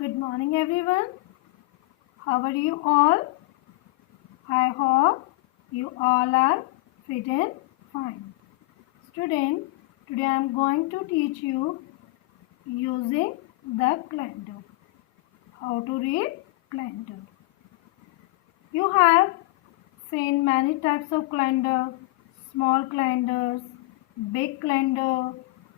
Good morning everyone. How are you all? I hope you all are fit and fine. Student, today I am going to teach you using the calendar. How to read calendar. You have seen many types of calendar. Small calendars, big calendar,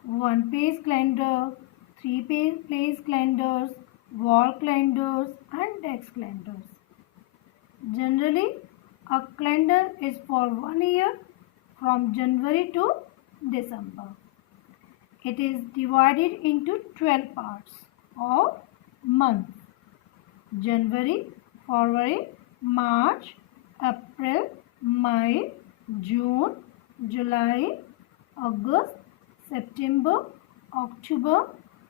one page calendar, three page calendars, wall calendars and desk calendars. Generally, a calendar is for 1 year from January to December. It is divided into 12 parts of months. January, February, March, April, May, June, July, August, September, October,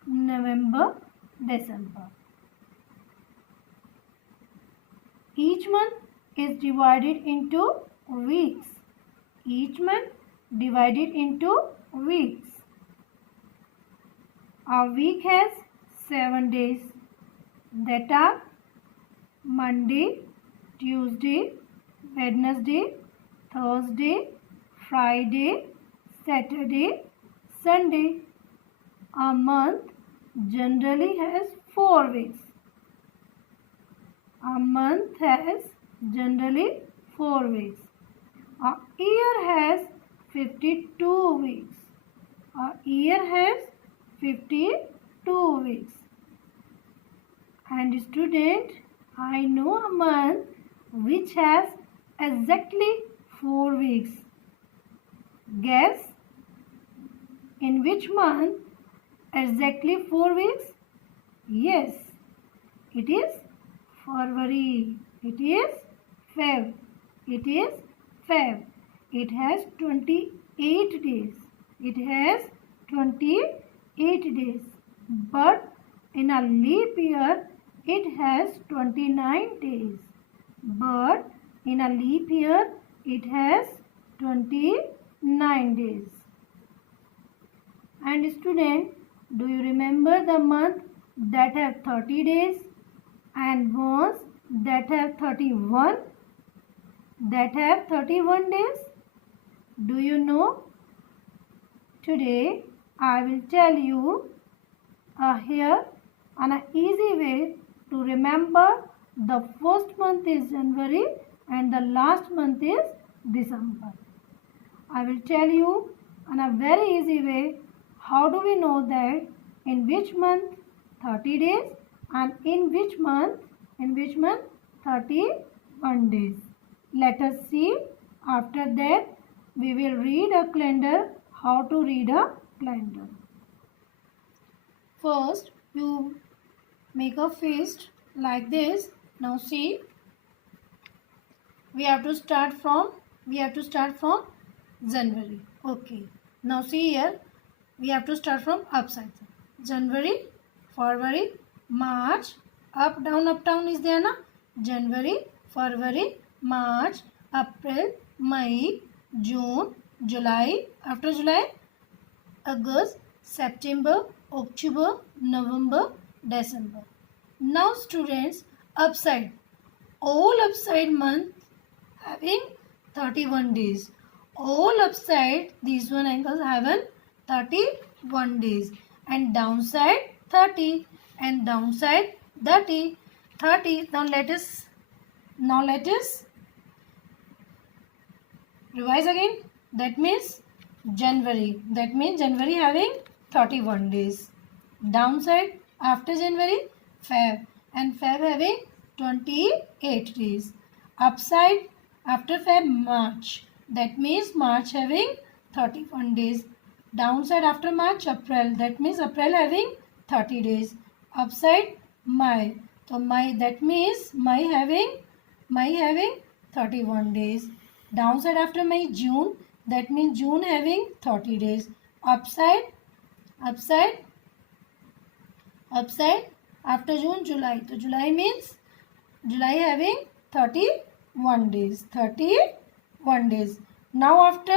November, December. Each month is divided into weeks. Each month divided into weeks. A week has 7 days that are Monday, Tuesday, Wednesday, Thursday, Friday, Saturday, Sunday. A month generally has 4 weeks. A month has generally 4 weeks. A year has 52 weeks. A year has 52 weeks. And student, I know a month which has exactly 4 weeks. Guess in which month exactly 4 weeks? Yes, it is February. It is Feb. It is Feb. It has 28 days. It has 28 days. But in a leap year, it has 29 days. But in a leap year, it has 29 days. And student, do you remember the month that have 30 days and months that have 31? That have 31 days? Do you know? Today I will tell you here an easy way to remember the first month is January and the last month is December. I will tell you in a very easy way how do we know that in which month 30 days and in which month 31 days. Let us see. After that we will read a calendar, how to read a calendar. First you make a fist like this. Now see, we have to start from January. Okay, now see here, we have to start from upside. January, February, March, up down is there na? January, February, March, April, May, June, July, after July, August, September, October, November, December. Now students, upside, all upside month having 31 days. All upside, these one angles having 31 days. And downside 30 and downside 30. Now let us revise again. That means January. That means January having 31 days. Downside after January, Feb. And Feb having 28 days. Upside after Feb, March. That means March having 31 days. Downside after March, April. That means April having 30 days. Upside May. So May, that means May having 31 days. Downside after May, June. That means June having 30 days. Upside after June, July. So July means July having 31 days. 31 days. Now after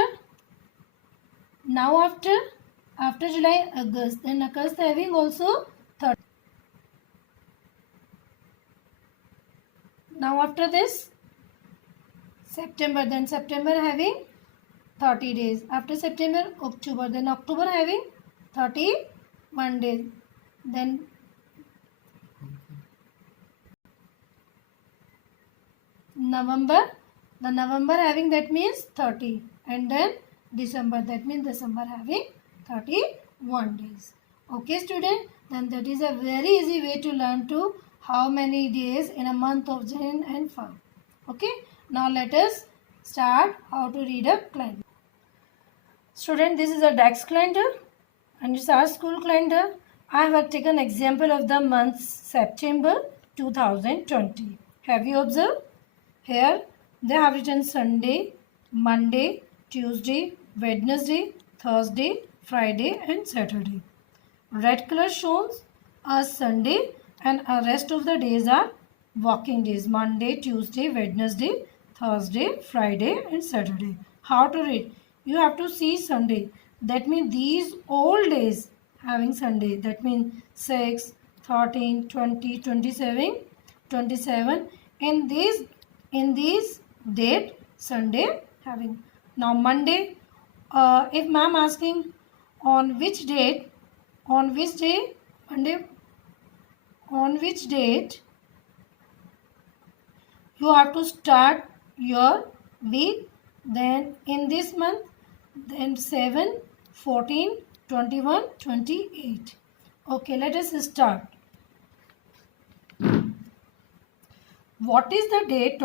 July, August. Then August having also 30. Now after this September, then September having 30 days. After September, October, then October having 31 days. Then November, the November having, that means 30, and then December, that means December having 31 days. Okay student, then that is a very easy way to learn to how many days in a month of Jan and Feb. Okay, now let us start how to read a calendar. Student, this is a DAX calendar and it's our school calendar. I have taken example of the month September 2020. Have you observed? Here they have written Sunday, Monday, Tuesday, Wednesday, Thursday, Friday and Saturday. Red color shows a Sunday and a rest of the days are working days. Monday, Tuesday, Wednesday, Thursday, Friday and Saturday. How to read? You have to see Sunday. That means these all days having Sunday. That means 6, 13, 20, 27, 27. In these date Sunday having. Now Monday, if ma'am asking on which date, on which day, Monday, on which date you have to start your week, then in this month, then 7, 14, 21, 28. Okay, let us start. What is the date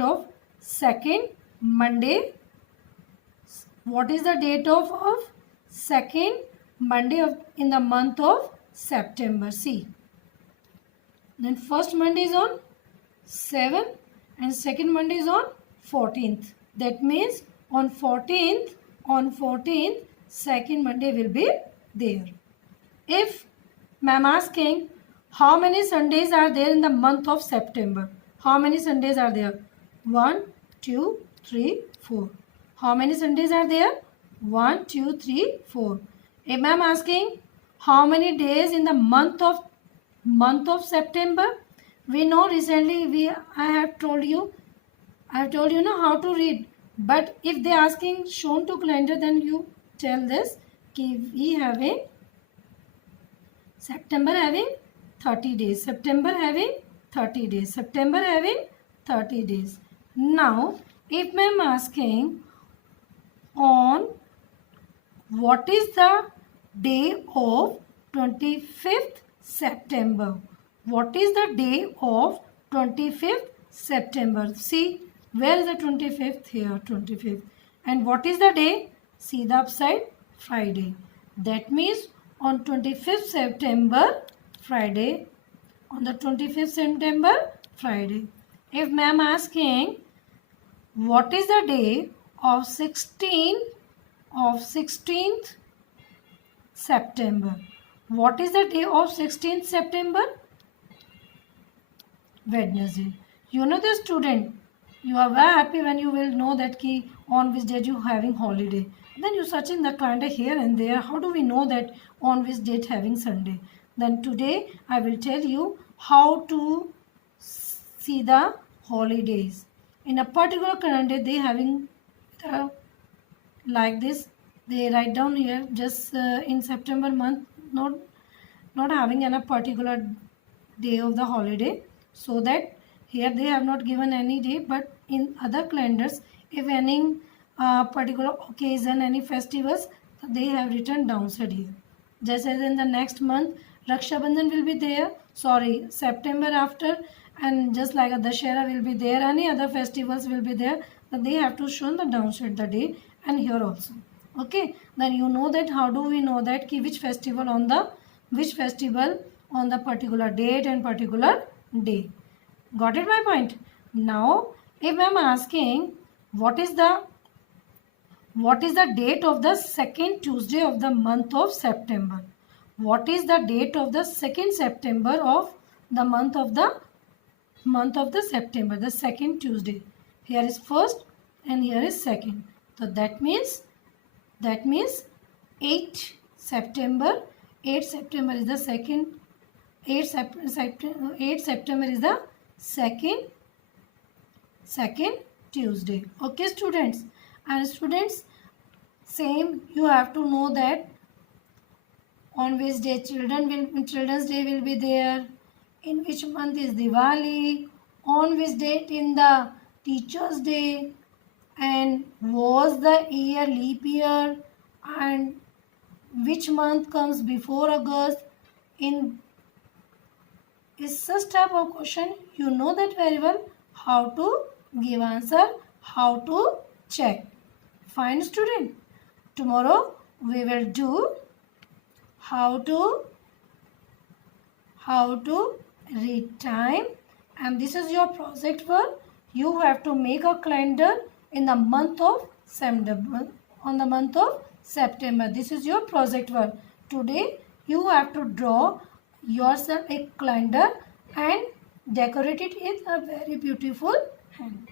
of second Monday? What is the date of second Monday in the month of September? See. Then first Monday is on 7th and second Monday is on 14th. That means on 14th, second Monday will be there. If ma'am asking how many Sundays are there in the month of September? How many Sundays are there? 1, 2, 3, 4. How many Sundays are there? 1, 2, 3, 4. If ma'am asking how many days in the month of September? We know recently I have told you now how to read. But if they asking shown to calendar, then you tell this कि we having September having 30 days. September having 30 days. September having 30 days. Now, if I am asking on what is the day of 25th September? What is the day of 25th September? See, where is the 25th? Here, 25th. And what is the day? See the upside? Friday. That means on 25th September, Friday. On the 25th September, Friday. If ma'am asking what is the day of 16th September? What is the day of 16th September? Wednesday. You know the student, you are very happy when you will know that key on which date you having holiday. Then you search in the calendar here and there. How do we know that on which date having Sunday? Then today I will tell you how to see the holidays. In a particular calendar they having like this. They write down here just in September month, not having any particular day of the holiday, so that here they have not given any day. But in other calendars, if any particular occasion, any festivals, they have written downside here. Just as in the next month Raksha Bandhan will be there, September after, and just like a Dashera will be there, any other festivals will be there, but they have to show the downside the day, and here also. Okay, then you know that how do we know that which festival on the particular date and particular day. Got it my point? Now if I am asking what is the date of the second Tuesday of the month of September? What is the date of the 2nd September of the month of the September, the second Tuesday? Here is first and here is second. So that means 8 September. 8 September is the second. 8 September is the second Tuesday. Okay students, and students, same you have to know that on which day Children's Day will be there, in which month is Diwali, on which date in the Teachers' Day, and was the year leap year, and which month comes before August. In is such type of question, you know that very well, how to give answer, how to check. Fine student. Tomorrow we will do how to read time, and this is your project work. You have to make a calendar in the month of September. On the month of September, this is your project work. Today you have to draw yourself a calendar and decorate it with a very beautiful hand.